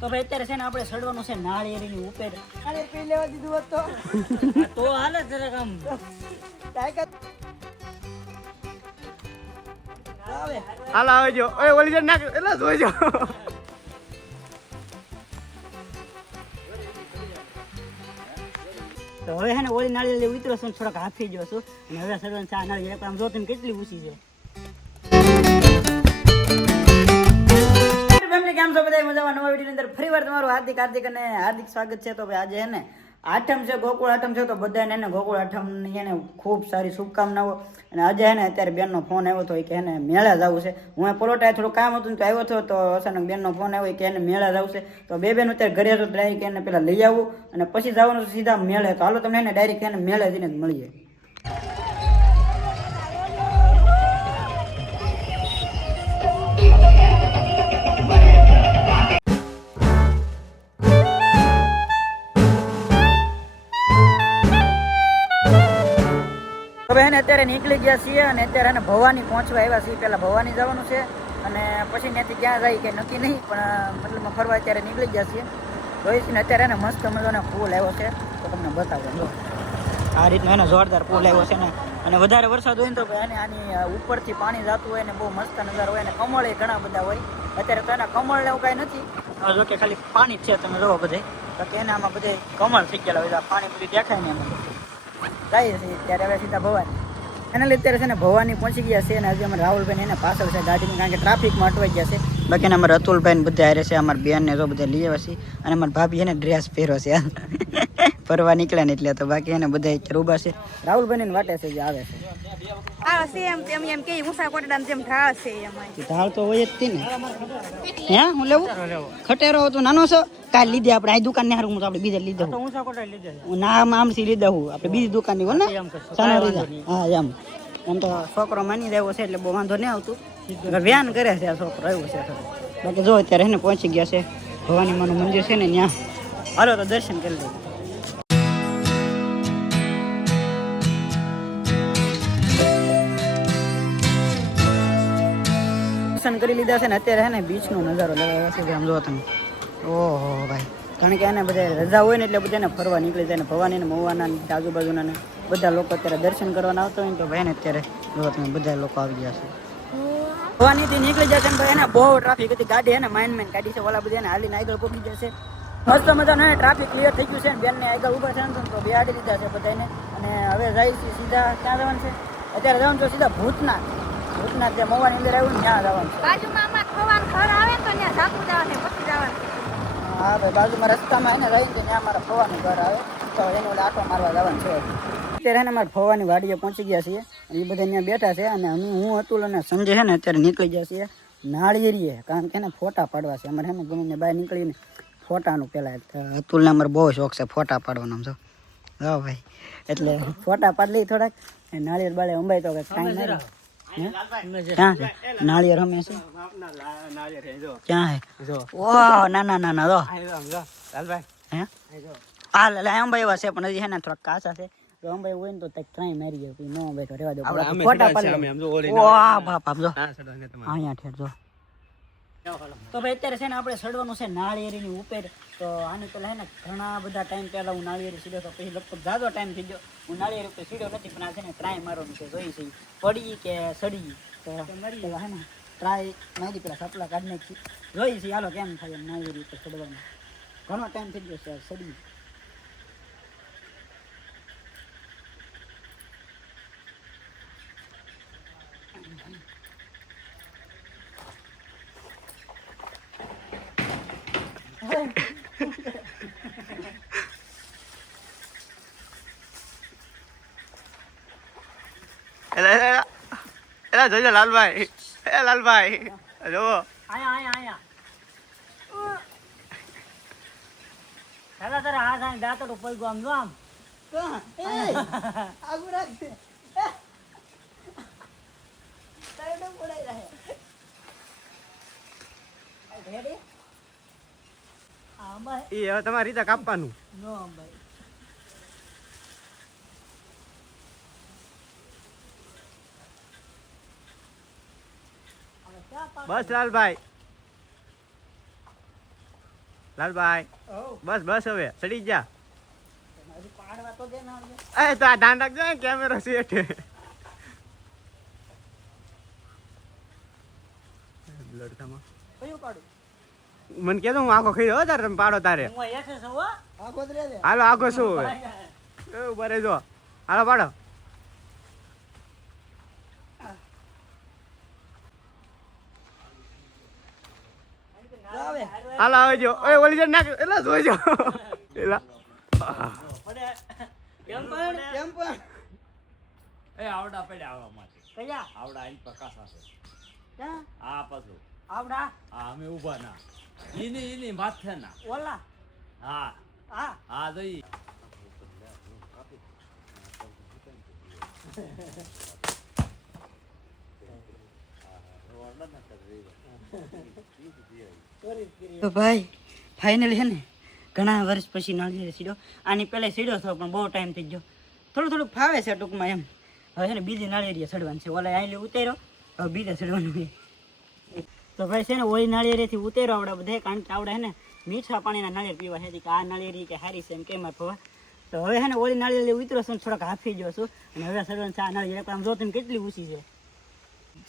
તો ભાઈ અત્યારે છે ને આપણે સડવાનું છે નાળિયેરીની ઉપર. અરે પી લેવા દીધું હોત તો. તો હાલે જરાક આમ. હાલ આવજો ઓય ઓલી જણ નાખ. એટલે જોઈજો તો હવે હે ને ઓલી નાળિયેરી ઉતરો છું થોડાક હાફી જો છું. અને હવે સડવાનું ચા આ નાળિયેરી. આમ જો તમે કેટલી ઊંચી છે. ફેમિલી કેમ છો બધા મજામાં? નવા વિડીયોની અંદર ફરીવાર તમારું હાર્દિક હાર્દિક અને હાર્દિક સ્વાગત છે. તો ભાઈ આજે હે ને આઠમ છે, ગોકુળ આઠમ છે. તો બધાને એને ગોકુળ આઠમની એને ખૂબ સારી શુભકામનાઓ. અને આજે હે ને અત્યારે બેનનો ફોન આવ્યો હતો કે એને મેળા જવું છે હું એ પલોટા થોડું કામ હતું તો આવ્યો હતો તો અચાનક બેનનો ફોન આવ્યો કે એને મેળા જવું છે તો બે બેન અત્યારે ઘરે તો ડાયરેક્ટ એને પેલા લઈ આવું અને પછી જવાનું સીધા મેળે. તો હાલો તમે એને ડાયરેક્ટ એને મેળે જઈને જ મળીએ. હવે એને અત્યારે નીકળી ગયા છીએ અને અત્યારે એને ભવાની પહોંચવા આવ્યા છીએ. પહેલાં ભવાની જવાનું છે અને પછી ત્યાંથી ક્યાં જાય કે નક્કી નહીં, પણ મતલબ ફરવા અત્યારે નીકળી ગયા છીએ. જોઈશું ને અત્યારે એને મસ્ત મજાનો ફૂલ આવ્યો છે. તો તમને બતાવો. આ રીતનો એને જોરદાર પૂલ આવ્યો છે ને. અને વધારે વરસાદ હોય ને તો એને આની ઉપરથી પાણી જતું હોય ને બહુ મસ્ત નજારો હોય અને કમળ એ ઘણા બધા હોય. અત્યારે તો એના કમળ એવું કાંઈ નથી. જો કે ખાલી પાણી છે, તમે જોવો બધે. તો કે એને આમાં બધે કમળ ગયેલા હોય પાણી બધું દેખાય ને એમાં. જઈએ છે. ત્યારે હવે સીધા ભવાની એના લીધે અત્યારે છે ને ભવાની પહોંચી ગયા છે અને હજી અમારે રાહુલભાઈ એને પાછળ છે ગાડીની, કારણ કે ટ્રાફિકમાં અટવાઈ ગયા છે. બાકી અમારે અતુલભાઈ ને બધા હારે છે, અમારા બેન ને તો બધા લઈ આવ્યા છે. અને અમારા ભાભી એને ડ્રેસ પહેરો છે. ફરવા નીકળ્યા ને એટલે તો બાકી એને બધા ઊભા છે. રાહુલભાઈ ને વાટે છે, જે આવે છે. આ સેમ તેમ એમ કે મુસા કોટડામ જેમ ઢાળ છે એમાં ઢાળ તો હોય જ હતી ને. હે હું લેવું? ખટેરો હતો નાનો છો. કાલ લીધે આપણે આ દુકાન ને હારું હું તો આપણે બીજા લીધા. લીધે હું નામ આમથી લીધા હું. આપણે બીજી દુકાનની ને? સાના લીધા. હા એમ. એમ તો છોકરો માની રહ્યો છે એટલે બહુ વાંધો નહીં આવતું. વ્યાન કરે છે આ છોકરો એવું છે. બાકી જો અત્યારે એને પહોંચી ગયા છે. ભવાની માનું મંદિર છે ને ત્યાં હાલો તો દર્શન કરી લઈએ. દર્શન કરી લીધા છે ને, અત્યારે છે ને બીચનો નજારો લેવા છે, આમ જો તમે. ઓહો ભાઈ. કારણ કે એને બધા રજા હોય ને એટલે બધા એને ફરવા નીકળી જાય ને, ભવાની ને મવાના ને, આજુબાજુના ને, બધા લોકો અત્યારે દર્શન કરવાના આવતા હોય ને, તો ભાઈ ને અત્યારે જો તમે બધા લોકો આવી ગયા છે. ભવાની થી નીકળી જશે ને એને બહુ ટ્રાફિક હતી. ગાડી એને માઇન માઇન ગાડી છે, ઓલા બધા એને હાલીને આગળ પકડી જશે મસ્ત મજાનો ટ્રાફિક ક્લિયર થઈ ગયું છે ને, બેનને આગળ ઊભા છે ને, તો બેહાડી દીધા છે બધાને અને હવે જાય સીધા, ક્યાં જવાનું છે? અત્યારે જવાનું તો સીધા ભૂતનાથ ભૂતનાથ જે મવાની અંદર આવ્યું ને ત્યાં જવાનું બાજુમાં આમાં ખવાનું ઘર આવે તો ત્યાં જાપુ જવાનું પછી જવાનું. હા ભાઈ બાજુમાં રસ્તામાં એને રહીને ત્યાં અમારા ફવાનું ઘર આવે. તો એને આટો મારવા જવાનું છે. અત્યારે એને ફોવાની ફવાની વાડીએ પહોંચી ગયા છીએ. એ બધા ત્યાં બેઠા છે અને અમે હું અતુલ અને સંજય છે ને અત્યારે નીકળી ગયા છીએ નાળિયેરીએ. કારણ કે એને ફોટા પાડવા છે. અમારે એને ગમીને બહાર નીકળીને ફોટાનું પહેલાં અતુલને અમારે બહુ શોખ છે ફોટા પાડવાનો આમ હા ભાઈ. એટલે ફોટા પાડી લઈ થોડાક. નાળિયેર બાળે અંબાઈ તો કાંઈ નહીં? ક્યાં છે? નાળિયેર અમે છે? ક્યાં ના ઓહ ના ના દો હે? આ લે અંબાઈ એવા છે પણ હજી હે ને થોડાક કાચા છે. જો અંબાઈ હોય ને તો તક ટ્રાય મારી જાય નો તો રેવા દો. ફોટા પાડી વાહ બાપ બાપ જો. અહીંયા ઠેર જો. તો ભાઈ અત્યારે છે ને આપણે સડવાનું છે નાળિયેરીની ઉપર. તો આની પહેલા છે ને ઘણા બધા ટાઈમ પહેલાં હું નાળિયેરી સીડ્યો તો પછી લગભગ ઝાઝો ટાઈમ થઈ ગયો. હું નાળિયેરી ઉપર સીડ્યો નથી પણ આ છે ને ટ્રાય મારવાનું છે. જોઈ છે? પડી કે સડી? તો પેલા હે ને ટ્રાય મારી પેલા સપલા કાઢી નાખી. જોઈ છે? હાલો કેમ થાય નાળિયેરી ઉપર સડવાનું? ઘણો ટાઈમ થઈ ગયો છે સડી. એલા જોજો લાલભાઈ. એ લાલભાઈ. જોવો આયા આયા આયા. દાદા તારા હાથ આને દાંતડું પૈગું આમ જો આમ. આગુ રાખજે સાઈડે પડાઈ રહે એ હવે તમારી રીતે કાપવાનું. નો બસ લાલભાઈ. લાલભાઈ બસ બસ હવે ચડી જા એ તો આ ધ્યાન રાખજો કેમેરો સેટ મને કેતો હું આખો ખાઈ હો તારે તમે પાડો તારે. હું અહીંયા છું હો. આખો જ રે દે હાલો આખો શું ઊભા રહેજો. હાલો પાડો. આવે હાલો આવજો ઓય ઓલી જણ નાખ. એટલે જોઈજો એલા કેમ પણ કેમ પણ એ આવડા પડ્યા આવવા માટે. કયા? આવડા અહીં પ્રકાશ હશે ક્યાં? હા પાછું. આવડા? હા અમે ઊભા ના. ઈની ઈની માથે ના. ઓલા? હા. હા. હા જઈ. તો ભાઈ ફાઇનલી છે ને, ઘણા વર્ષ પછી નાળિયેર સીડ્યો. આની પહેલાં સીડ્યો થયો પણ બહુ ટાઈમ થઈ ગયો. થોડું થોડુંક ફાવે છે ટૂંકમાં એમ. હવે છે ને બીજી નાળિયેરિયા ચડવાનું છે. ઓલા આઈલે ઉતેરો હવે બીજે ચડવાનું છે. તો ભાઈ છે ને, ઓલી નાળિયેરીથી ઉતેરો આવડે બધા, કારણ કે આવડે છે ને, મીઠા પાણીના નાળિયેર પીવા છે. કે આ નાળિયેરી કે હારી છે એમ કેમ ફવા તો હવે છે ને, ઓલી નાળિયેરી ઉતરો છું થોડાક હાફી ગયો છું. અને હવે ચડવાનું છે, આ નાળિયેર. આમ જો તમે કેટલી ઊંચી છે.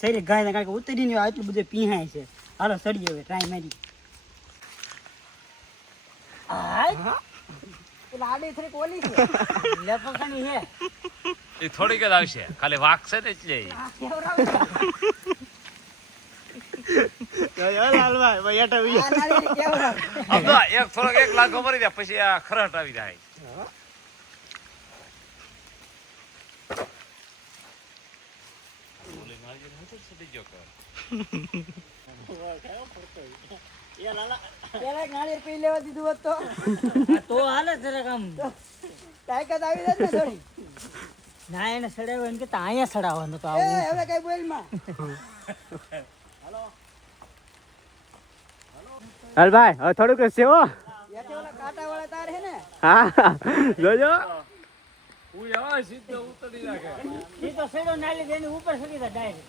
શરીર ગાય કારણ કે ઉતરી નહીં આટલું બધું પીહાય છે. હાલો સડી હવે ટ્રાય મારી. થોડીક જ આવશે. ખાલી વાક છે ને એટલે. એક થોડોક એક લાખ મરી જાય પછી આ ખરટ આવી જાય ઓલી મારી જોડે હતો જ સડી ગયો કે. પેલા એક નાળિયેર પી લેવા દીધું હોત તો તો હાલે જરાક આમ તાકાત આવી જાય ને થોડી ના એને સડાવ્યો એને કે અહીંયા સડાવવાનું તો આવું હવે કઈ બોલમાં લાલભાઈ હવે થોડુંક કાંટા વાળા તાર ને હા જોજો. હું એવા સીધો ઉતરી નાખે. એ તો સેડો નાલી દે ઉપર સડી જાય ડાયરેક્ટ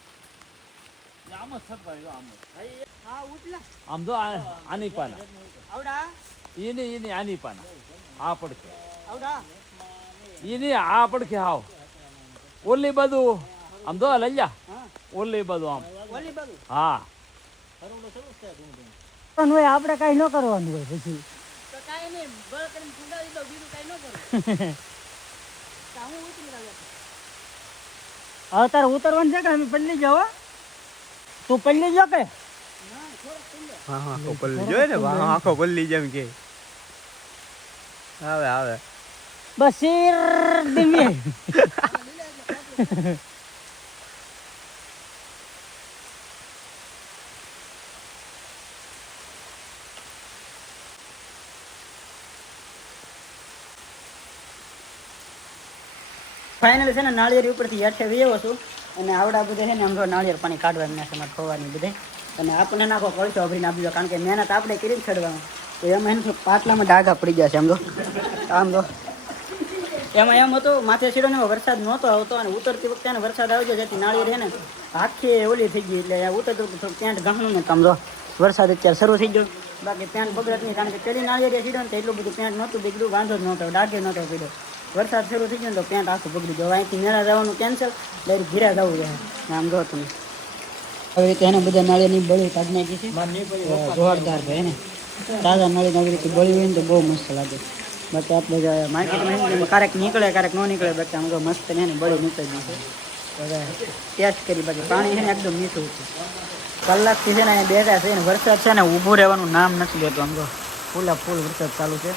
જ. હા આમ તો આ- આની પાના આવડા. એની એની આની પાના આ પડખે આવડા. એની આ પડખે હાવ. ઓલી બાજુ. આમ તો લઈ જા. હા. ઓલી બાજુ આમ. ઓલી બાજુ. હા. પણ હોય આપણે કાંઈ ન કરવાનું હોય પછી. તો કાંઈ નહીં બળ કરીને ફૂંડાવી દો બીજું કાંઈ ન કરું. તો હું ઉતરી રહ્યો હવે તારે ઉતરવાનું છે કે અમે પડી જવા હો? તું પલ્લી જો કે? હા હા આખો પલ્લી જોયે ને હા આખો પલ્લી જેમ કે. આવે આવે. બસીર દિમે ફાઇનલ છે ને, નાળિયેર ઉપરથી હેઠે વ્યવો છું. અને આવડા બધે છે ને, આમ જો નાળિયેર પાણી કાઢવા એમને છે ખોવાની બધે. અને આપણને નાખો કળશો અભરીને આપી દો કારણ કે મહેનત આપણે કરી જ ચડવામાં તો એમાં એને પાટલામાં ડાઘા પડી જશે આમ તો આમ તો એમાં એમ હતું, માથે સીડો ને વરસાદ નહોતો આવતો અને ઉતરતી વખતે એને વરસાદ આવ્યો જેથી નાળી રહે ને, આખી ઓલી થઈ ગઈ એટલે ઉતરતું થોડું પેન્ટ ઘણું ને આમ જો. વરસાદ અત્યારે શરૂ થઈ ગયો. બાકી પેન્ટ બગડત નહીં, કારણ કે પેલી નાળિયેર સીડો ને એટલું બધું પેન્ટ નહોતું બીગડું વાંધો જ નહોતો, ડાઘે નહોતો પીડ્યો. વરસાદ શરૂ થઈ ગયો ને તો પેન્ટ આખું બગડી ગયો. અહીંથી મેળા જવાનું કેન્સલ ડાયરેક્ટ ઘીરા જવું રહે. આમ જો તમે. આવી રીતે એને બધા નાળિયાની બળી કાઢ નાખી છે. જોરદાર ભાઈ ને તાજા નાળી આવી રીતે બળી હોય ને તો બહુ મસ્ત લાગે. બાકી આપણે જે માર્કેટમાં ક્યારેક નીકળે ક્યારેક ન નીકળે બાકી આમ તો મસ્ત ને એને બળી નીકળી હવે ટેસ્ટ કરી બાકી. પાણી છે ને એકદમ મીઠું છે. કલાકથી છે ને અહીંયા બેઠા છે ને વરસાદ છે ને ઊભું રહેવાનું નામ નથી લેતો. આમ તો ફૂલા ફૂલ વરસાદ ચાલુ છે.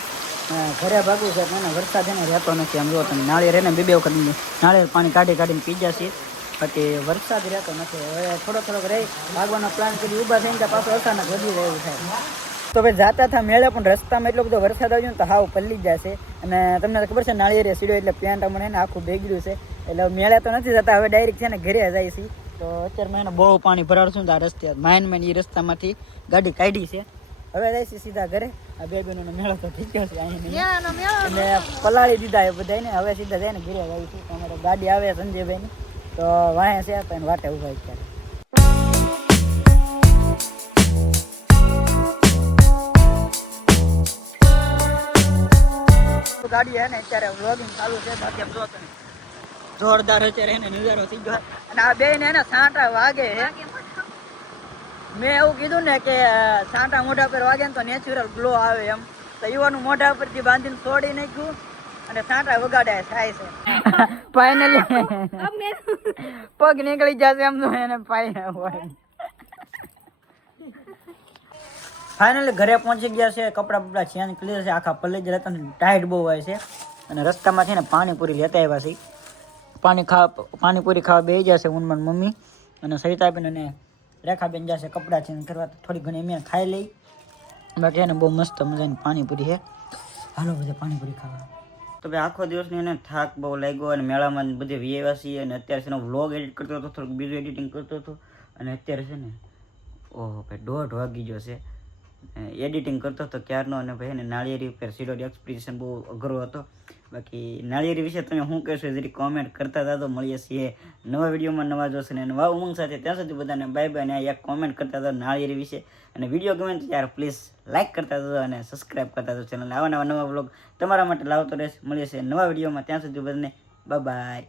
ઘરે ભાગવું છે, પણ વરસાદ એને રહેતો નથી. આમ જો તમે નાળિયેર એને બે બે વખત નાળિયેર પાણી કાઢી કાઢીને પી જશે બાકી વરસાદ રહેતો નથી. હવે થોડો થોડોક રહી ભાગવાનો પ્લાન કરી, ઊભા થઈને ત્યાં પાછો અચાનક વધી રહ્યું થાય તો ભાઈ જાતા હતા મેળે, પણ રસ્તામાં એટલો બધો વરસાદ આવ્યો ને તો હાવ પલ્લી જશે. અને તમને તો ખબર છે, નાળિયેર સીડ્યો એટલે પેન્ટ અમને એને આખું ભેગ્યું છે. એટલે મેળે તો નથી જતા, હવે ડાયરેક્ટ છે ને ઘરે જાય છે. તો અત્યારે મેં બહુ પાણી ભરાડશું ને આ રસ્તે માઇન માઇન એ રસ્તામાંથી ગાડી કાઢી છે. હવે જાય છે સીધા ઘરે. આ બે બેનો મેળો તો થઈ ગયો છે અહીંયા એટલે પલાળી દીધા એ બધાને હવે સીધા જઈને ઘરે જાય છે. તમારે ગાડી આવે સંજયભાઈની. તો વાહે છે તો એને વાટે ઊભા અત્યારે ગાડી હે ને અત્યારે વ્લોગિંગ ચાલુ છે બાકી જો જોરદાર અત્યારે એને નજારો થઈ ગયો. અને આ બે ને સાંટા વાગે હે. મેં એવું કીધું ને કે સાંટા મોઢા પર વાગે ને તો નેચરલ ગ્લો આવે એમ. તો યુવાનું મોઢા પરથી બાંધીને છોડી નાખ્યું અને સાંટા વગાડે થાય છે. ફાઇનલી પગ નીકળી જશે એમ તો એને પાય હોય. ફાઇનલી ઘરે પહોંચી ગયા છે કપડાં બપડા ચેન્જ ક્લિયર છે આખા પલ્લે જ રહેતા ટાઈટ બહુ હોય છે. અને રસ્તામાં છે ને પાણીપુરી લેતા આવ્યા છે. પાણી ખાવા પાણીપુરી ખાવા બે જશે ઉનમન મમ્મી. અને સરિતાબેન અને રેખાબેન જશે કપડાં ચેન્જ કરવા તો થોડી ઘણી મેં ખાઈ લઈ. બાકી એને બહુ મસ્ત મજાની પાણીપુરી છે. હાલો બધા પાણીપુરી ખાવા. તો ભાઈ આખો દિવસની એને થાક બહુ લાગ્યો અને મેળામાં બધે છીએ અને અત્યારે છે ને વ્લોગ એડિટ કરતો હતો, થોડુંક બીજું એડિટિંગ કરતો હતો અને અત્યારે છે ને, ઓહો ભાઈ દોઢ વાગી ગયો છે. એડિટિંગ કરતો હતો ક્યારનો અને ભાઈ એને નાળિયેરી ઉપર સીડો એક્સપ્રેશન બહુ અઘરો હતો. બાકી નાળિયેરી વિશે તમે શું કહેશો જરી કોમેન્ટ કરતા હતા તો મળીએ છીએ નવા વિડીયોમાં નવા જોશે ને નવા ઉમંગ સાથે. ત્યાં સુધી બધાને બાય બાય અને એક કોમેન્ટ કરતા હતા નાળિયેરી વિશે. અને વીડિયો ગમે તો યાર પ્લીઝ લાઇક કરતા હતો અને સબસ્ક્રાઇબ કરતા હતો ચેનલ આવા નવા નવા બ્લોગ તમારા માટે લાવતો રહેશે. મળીએ છીએ નવા વિડીયોમાં. ત્યાં સુધી બધાને બાય